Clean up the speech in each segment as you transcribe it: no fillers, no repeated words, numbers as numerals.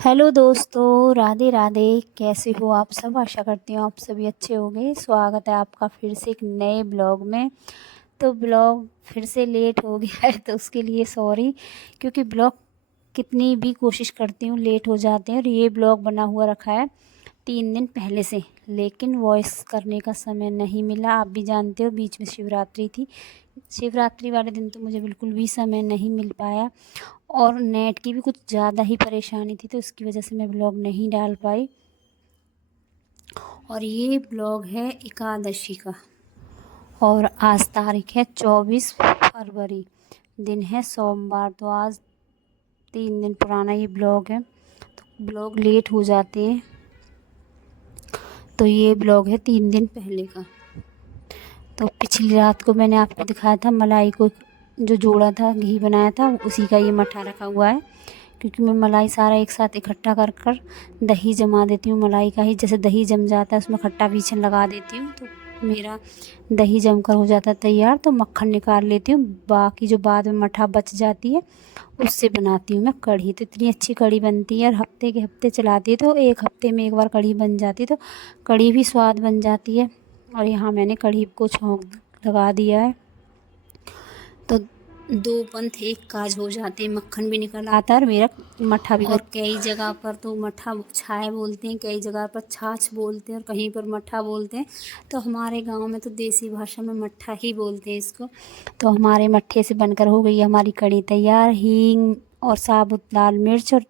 Hello दोस्तों, राधे राधे। कैसे हो आप सब? आशा करती हूँ आप सभी अच्छे होंगे। स्वागत है आपका फिर से एक नए ब्लॉग में। तो ब्लॉग फिर से लेट हो गया है तो उसके लिए सॉरी, क्योंकि ब्लॉग कितनी भी कोशिश करती हूँ लेट हो जाते हैं। और ये ब्लॉग बना हुआ रखा है 3 दिन पहले से, लेकिन वॉइस करने का समय नहीं मिला। आप भी जानते हो बीच में शिवरात्रि थी। शिवरात्रि वाले दिन तो मुझे बिल्कुल भी समय नहीं मिल पाया, और नेट की भी कुछ ज़्यादा ही परेशानी थी, तो इसकी वजह से मैं ब्लॉग नहीं डाल पाई। और ये ब्लॉग है एकादशी का, और आज तारीख है 24 फरवरी, दिन है सोमवार। तो आज 3 दिन पुराना ये ब्लॉग है, तो ब्लॉग लेट हो जाते हैं। तो ये ब्लॉग है 3 दिन पहले का। तो पिछली रात को मैंने आपको दिखाया था मलाई को जो जोड़ा था, घी बनाया था, उसी का ये मट्ठा रखा हुआ है। क्योंकि मैं मलाई सारा एक साथ इकट्ठा कर कर दही जमा देती हूँ। मलाई का ही जैसे दही जम जाता है उसमें खट्टा बीछन लगा देती हूँ, तो मेरा दही जम कर हो जाता है तैयार। तो मक्खन निकाल लेती हूँ, बाकी जो बाद में मट्ठा बच जाती है उससे बनाती हूँ मैं कढ़ी। तो इतनी अच्छी कढ़ी बनती है, और हफ्ते के हफ्ते चलाती है, तो एक हफ्ते में एक बार कढ़ी बन जाती है, तो कढ़ी भी स्वाद बन जाती है। और यहाँ मैंने कढ़ी को छोंक लगा दिया है, तो 2 पंथ एक काज हो जाते हैं। मक्खन भी निकल आता है और मेरा मट्ठा भी। और कई जगह पर तो मट्ठा छाय बोलते हैं, कई जगह पर छाछ बोलते हैं, और कहीं पर मट्ठा बोलते हैं। तो हमारे गांव में तो देसी भाषा में मट्ठा ही बोलते हैं इसको। तो हमारे मट्ठे से बनकर हो गई हमारी कढ़ी तैयार। हींग और साबुत लाल मिर्च और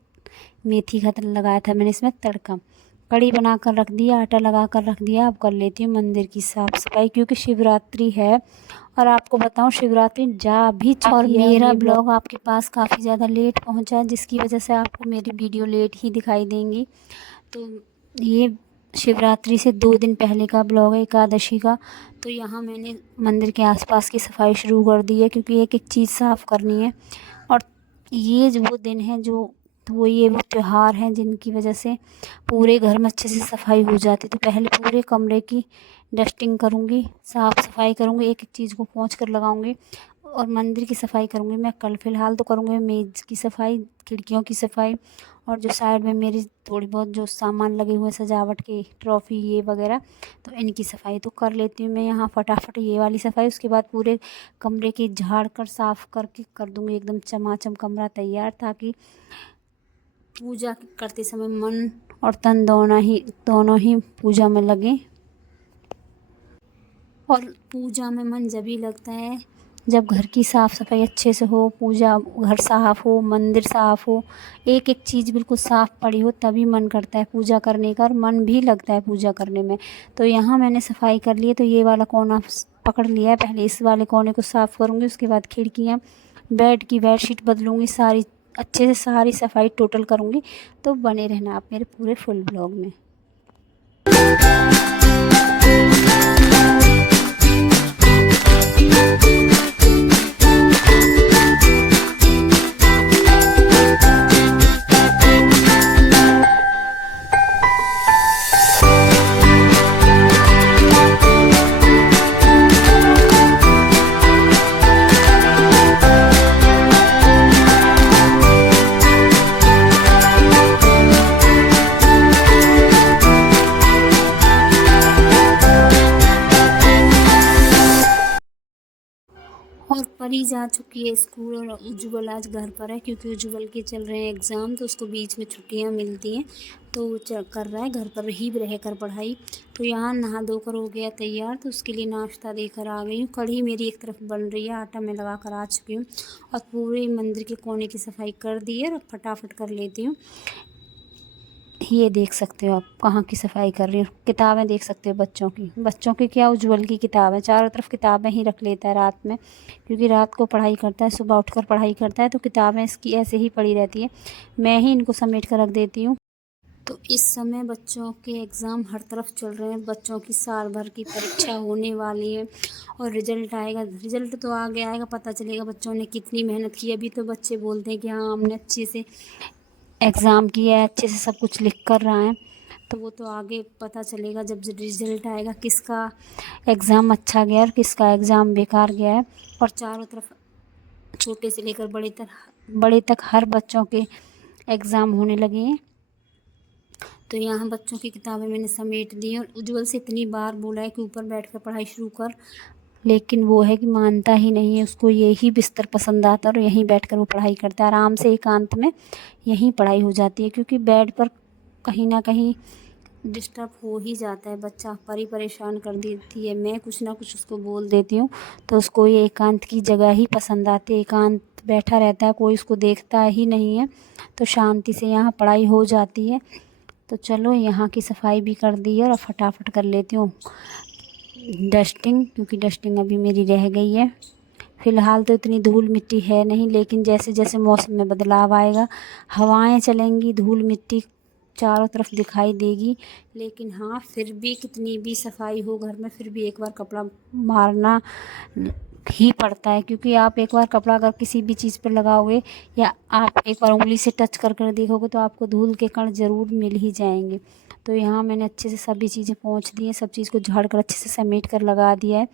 मेथी का लगाया था मैंने इसमें तड़का। कढ़ी बना कर रख दिया, आटा लगा कर रख दिया। अब कर लेती हूँ मंदिर की साफ़ सफाई, क्योंकि शिवरात्रि है। और आपको बताऊँ, शिवरात्रि जा भी चुकी है। और मेरा ब्लॉग आपके पास काफ़ी ज़्यादा लेट पहुँचा है, जिसकी वजह से आपको मेरी वीडियो लेट ही दिखाई देंगी। तो ये शिवरात्रि से 2 दिन पहले का ब्लॉग है, एकादशी का। तो यहाँ मैंने मंदिर के आसपास की सफाई शुरू कर दी है, क्योंकि एक एक चीज़ साफ़ करनी है। और ये जो वो दिन है जो, तो वो त्यौहार हैं जिनकी वजह से पूरे घर में अच्छे से सफाई हो जाती। तो पहले पूरे कमरे की डस्टिंग करूँगी, साफ़ सफाई करूँगी, एक एक चीज़ को पोंछ कर लगाऊँगी, और मंदिर की सफाई करूँगी मैं कल। फ़िलहाल तो करूँगी मेज़ की सफाई, खिड़कियों की सफाई, और जो साइड में मेरी थोड़ी बहुत जो सामान लगे हुए हैं सजावट के, ट्रॉफ़ी ये वगैरह, तो इनकी सफाई तो कर लेती हूँ मैं यहाँ फटाफट ये वाली सफाई। उसके बाद पूरे कमरे की झाड़ कर साफ़ करके कर दूँगी एकदम चमाचम कमरा तैयार, ताकि पूजा करते समय मन और तन दोनों ही पूजा में लगे। और पूजा में मन जब ही लगता है जब घर की साफ़ सफाई अच्छे से हो, पूजा घर साफ़ हो, मंदिर साफ़ हो, एक एक चीज़ बिल्कुल साफ़ पड़ी हो, तभी मन करता है पूजा करने का, और मन भी लगता है पूजा करने में। तो यहाँ मैंने सफाई कर ली है, तो ये वाला कोना पकड़ लिया है। पहले इस वाले कोने को साफ़ करूँगी, उसके बाद खिड़कियाँ, बेड की बेडशीट बदलूँगी, सारी अच्छे से सारी सफाई टोटल करूँगी। तो बने रहना आप मेरे पूरे फुल ब्लॉग में। और परी जा चुकी है स्कूल, और उज्ज्वल आज घर पर है, क्योंकि उज्ज्वल के चल रहे हैं एग्ज़ाम, तो उसको बीच में छुट्टियां मिलती हैं, तो वो कर रहा है घर पर ही रह कर पढ़ाई। तो यहाँ नहा धोकर हो गया तैयार, तो उसके लिए नाश्ता देकर आ गई हूँ। कढ़ी मेरी एक तरफ बन रही है, आटा मैं लगा कर आ चुकी हूँ, और पूरे मंदिर के कोने की सफाई कर दी है, और फटाफट कर लेती हूँ। ये देख सकते हो आप कहाँ की सफाई कर रही हूँ। किताबें देख सकते हो बच्चों की क्या, उज्ज्वल की किताबें। चारों तरफ किताबें ही रख लेता है रात में, क्योंकि रात को पढ़ाई करता है, सुबह उठकर पढ़ाई करता है, तो किताबें इसकी ऐसे ही पड़ी रहती हैं। मैं ही इनको समेट कर रख देती हूँ। तो इस समय बच्चों के एग्ज़ाम हर तरफ चल रहे हैं। बच्चों की साल भर की परीक्षा होने वाली है, और रिज़ल्ट आएगा। रिज़ल्ट तो आगे आएगा, पता चलेगा बच्चों ने कितनी मेहनत की। अभी तो बच्चे बोलते हैं कि हाँ हमने अच्छे से एग्ज़ाम किया है, अच्छे से सब कुछ लिख कर रहा है। तो वो तो आगे पता चलेगा जब रिज़ल्ट आएगा, किसका एग्ज़ाम अच्छा गया और किसका एग्ज़ाम बेकार गया है। और चारों तरफ छोटे से लेकर बड़े तक हर बच्चों के एग्ज़ाम होने लगे हैं। तो यहाँ बच्चों की किताबें मैंने समेट दी और उज्ज्वल से इतनी बार बोला है कि ऊपर बैठकर पढ़ाई शुरू कर, लेकिन वो है कि मानता ही नहीं है। उसको यही बिस्तर पसंद आता है और यहीं बैठकर वो पढ़ाई करता है। आराम से एकांत में यहीं पढ़ाई हो जाती है, क्योंकि बेड पर कहीं ना कहीं डिस्टर्ब हो ही जाता है बच्चा, परेशान कर देती है। मैं कुछ ना कुछ उसको बोल देती हूँ तो उसको ये एकांत की जगह ही पसंद आती है। एकांत बैठा रहता है, कोई उसको देखता ही नहीं है, तो शांति से यहाँ पढ़ाई हो जाती है। तो चलो यहाँ की सफाई भी कर दी है और फटाफट कर लेती हूँ डस्टिंग, क्योंकि डस्टिंग अभी मेरी रह गई है। फ़िलहाल तो इतनी धूल मिट्टी है नहीं, लेकिन जैसे जैसे मौसम में बदलाव आएगा, हवाएं चलेंगी, धूल मिट्टी चारों तरफ दिखाई देगी। लेकिन हाँ, फिर भी कितनी भी सफाई हो घर में, फिर भी एक बार कपड़ा मारना ही पड़ता है, क्योंकि आप एक बार कपड़ा अगर किसी भी चीज़ पर लगाओगे या आप एक बार उंगली से टच कर कर देखोगे तो आपको धूल के कण ज़रूर मिल ही जाएंगे। तो यहाँ मैंने अच्छे से सभी चीज़ें पोंछ दी हैं, सब चीज़ को झाड़ कर अच्छे से समेट कर लगा दिया है,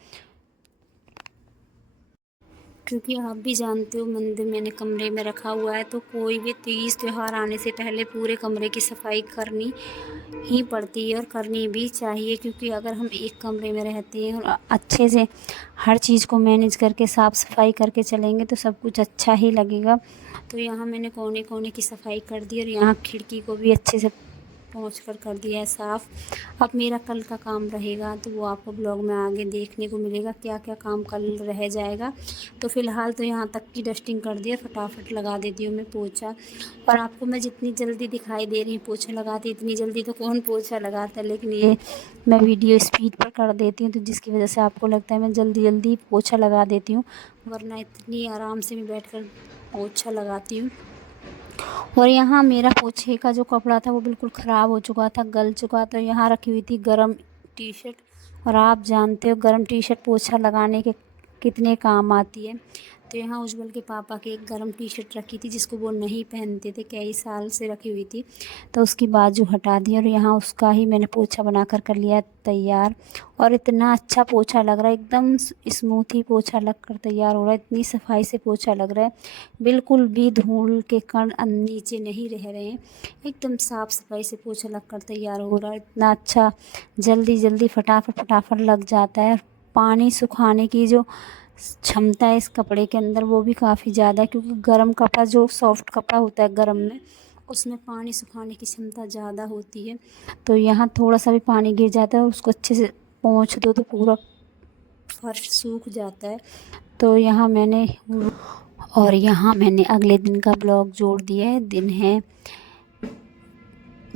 क्योंकि आप भी जानते हो मंदिर मैंने कमरे में रखा हुआ है, तो कोई भी तीज त्यौहार आने से पहले पूरे कमरे की सफाई करनी ही पड़ती है और करनी भी चाहिए। क्योंकि अगर हम एक कमरे में रहते हैं और अच्छे से हर चीज़ को मैनेज करके साफ़ सफाई करके चलेंगे तो सब कुछ अच्छा ही लगेगा। तो यहाँ मैंने कोने कोने की सफाई कर दी और यहाँ खिड़की को भी अच्छे से पोंछ कर दिया है साफ़। अब मेरा कल का काम रहेगा तो वो आपको ब्लॉग में आगे देखने को मिलेगा, क्या क्या काम कल रह जाएगा। तो फ़िलहाल तो यहाँ तक की डस्टिंग कर दी है, फटाफट लगा देती हूँ मैं पोछा। और आपको मैं जितनी जल्दी दिखाई दे रही पोछा लगाती, इतनी जल्दी तो कौन पोछा लगाता है, लेकिन ये मैं वीडियो स्पीड पर कर देती हूँ, तो जिसकी वजह से आपको लगता है मैं जल्दी जल्दी पोछा लगा देती हूँ, वरना इतनी आराम से मैं बैठ कर पोछा लगाती हूँ। और यहाँ मेरा पोछे का जो कपड़ा था वो बिल्कुल ख़राब हो चुका था, गल चुका था। यहाँ रखी हुई थी गरम टी शर्ट, और आप जानते हो गरम टी शर्ट पोछा लगाने के कितने काम आती है। तो यहाँ उज्ज्वल के पापा की एक गरम टी शर्ट रखी थी जिसको वो नहीं पहनते थे, कई साल से रखी हुई थी, तो उसकी बाजू हटा दी और यहाँ उसका ही मैंने पोछा बना कर लिया तैयार। और इतना अच्छा पोछा लग रहा है, एकदम स्मूथ ही पोछा लग कर तैयार हो रहा है, इतनी सफाई से पोछा लग रहा है, बिल्कुल भी धूल के कण नीचे नहीं रह रहे हैं, एकदम साफ़ सफाई से पोछा लग कर तैयार हो रहा है। इतना अच्छा जल्दी जल्दी फटाफट लग जाता है। पानी सुखाने की जो क्षमता है इस कपड़े के अंदर वो भी काफ़ी ज़्यादा है, क्योंकि गर्म कपड़ा जो सॉफ्ट कपड़ा होता है गर्म में, उसमें पानी सुखाने की क्षमता ज़्यादा होती है। तो यहाँ थोड़ा सा भी पानी गिर जाता है और उसको अच्छे से पोंछ दो तो पूरा फर्श सूख जाता है। तो यहाँ मैंने अगले दिन का ब्लॉग जोड़ दिया है। दिन है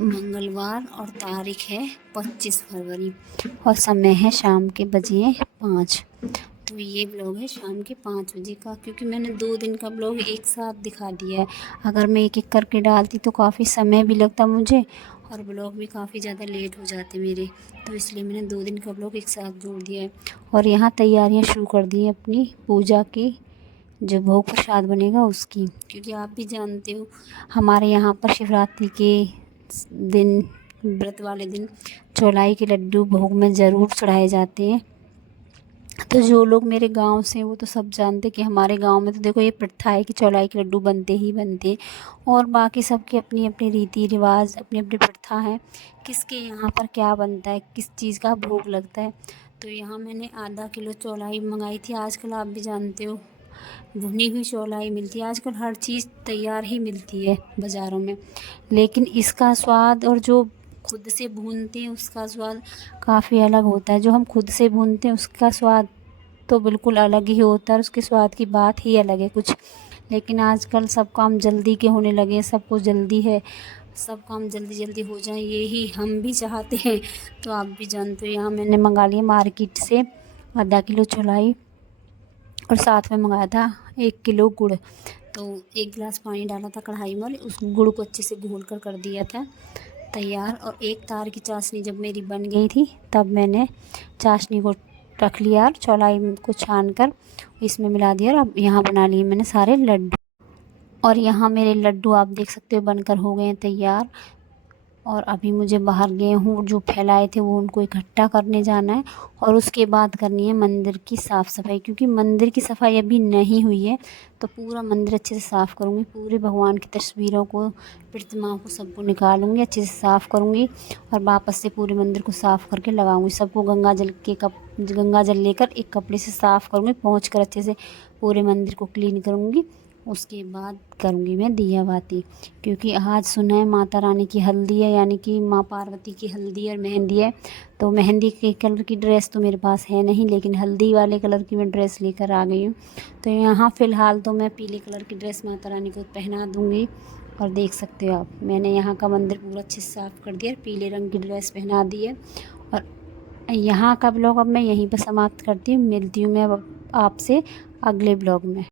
मंगलवार और तारीख है 25 फरवरी और समय है शाम के बजे 5। तो ये ब्लॉग है शाम के 5 बजे का, क्योंकि मैंने 2 दिन का ब्लॉग एक साथ दिखा दिया है। अगर मैं एक एक करके डालती तो काफ़ी समय भी लगता मुझे और ब्लॉग भी काफ़ी ज़्यादा लेट हो जाते मेरे, तो इसलिए मैंने 2 दिन का ब्लॉग एक साथ जोड़ दिया है। और यहाँ तैयारियाँ शुरू कर दी हैं अपनी पूजा की, जो भोग प्रसाद बनेगा उसकी, क्योंकि आप भी जानते हो हमारे यहाँ पर शिवरात्रि के दिन, व्रत वाले दिन चौलाई के लड्डू भोग में ज़रूर चढ़ाए जाते हैं। तो जो लोग मेरे गांव से हैं वो तो सब जानते हैं कि हमारे गांव में तो देखो ये प्रथा है कि चौलाई के लड्डू बनते ही बनते हैं, और बाकी सबकी अपनी अपनी रीति रिवाज, अपनी अपनी प्रथा है, किसके यहाँ पर क्या बनता है, किस चीज़ का भोग लगता है। तो यहाँ मैंने आधा किलो चौलाई मंगाई थी। आजकल आप भी जानते हो भुनी हुई चौलाई मिलती है, आजकल हर चीज़ तैयार ही मिलती है बाज़ारों में, लेकिन इसका स्वाद और जो खुद से भूनते हैं उसका स्वाद काफ़ी अलग होता है। जो हम खुद से भूनते हैं उसका स्वाद तो बिल्कुल अलग ही होता है, उसके स्वाद की बात ही अलग है कुछ। लेकिन आजकल सब काम जल्दी के होने लगे हैं, सबको जल्दी है, सब काम जल्दी जल्दी हो जाए यही हम भी चाहते हैं। तो आप भी जानते हो यहाँ मैंने मंगा लिया मार्केट से आधा किलो चौलाई और साथ में मंगाया था 1 किलो गुड़। तो 1 गिलास पानी डाला था कढ़ाई में, उस गुड़ को अच्छे से घोल कर दिया था तैयार। और 1 तार की चाशनी जब मेरी बन गई थी तब मैंने चाशनी को रख लिया और चौलाई को छान कर इसमें मिला दिया। और अब यहाँ बना लिए मैंने सारे लड्डू, और यहाँ मेरे लड्डू आप देख सकते हो बनकर हो गए हैं तैयार। और अभी मुझे बाहर गेहूँ जो फैलाए थे वो उनको इकट्ठा करने जाना है और उसके बाद करनी है मंदिर की साफ़ सफाई, क्योंकि मंदिर की सफाई अभी नहीं हुई है। तो पूरा मंदिर अच्छे से साफ़ करूँगी, पूरे भगवान की तस्वीरों को, प्रतिमाओं को सबको निकालूंगी, अच्छे से साफ़ करूँगी और वापस से पूरे मंदिर को साफ़ करके लगाऊंगी। सबको गंगा जल लेकर एक कपड़े से साफ़ करूँगी, पोंछ कर अच्छे से पूरे मंदिर को क्लीन करूँगी। उसके बाद करूँगी मैं दिया बाती, क्योंकि आज सुना है माता रानी की हल्दी है, यानी कि माँ पार्वती की हल्दी और मेहंदी है। तो मेहंदी के कलर की ड्रेस तो मेरे पास है नहीं, लेकिन हल्दी वाले कलर की मैं ड्रेस लेकर आ गई हूँ। तो यहाँ फ़िलहाल तो मैं पीले कलर की ड्रेस माता रानी को पहना दूँगी। और देख सकते हो आप, मैंने यहाँ का मंदिर पूरा अच्छे से साफ़ कर दिया, पीले रंग की ड्रेस पहना दी है। और यहाँ का ब्लॉग अब मैं यहीं पर समाप्त करती हूँ। मिलती हूँ मैं अब आपसे अगले ब्लॉग में।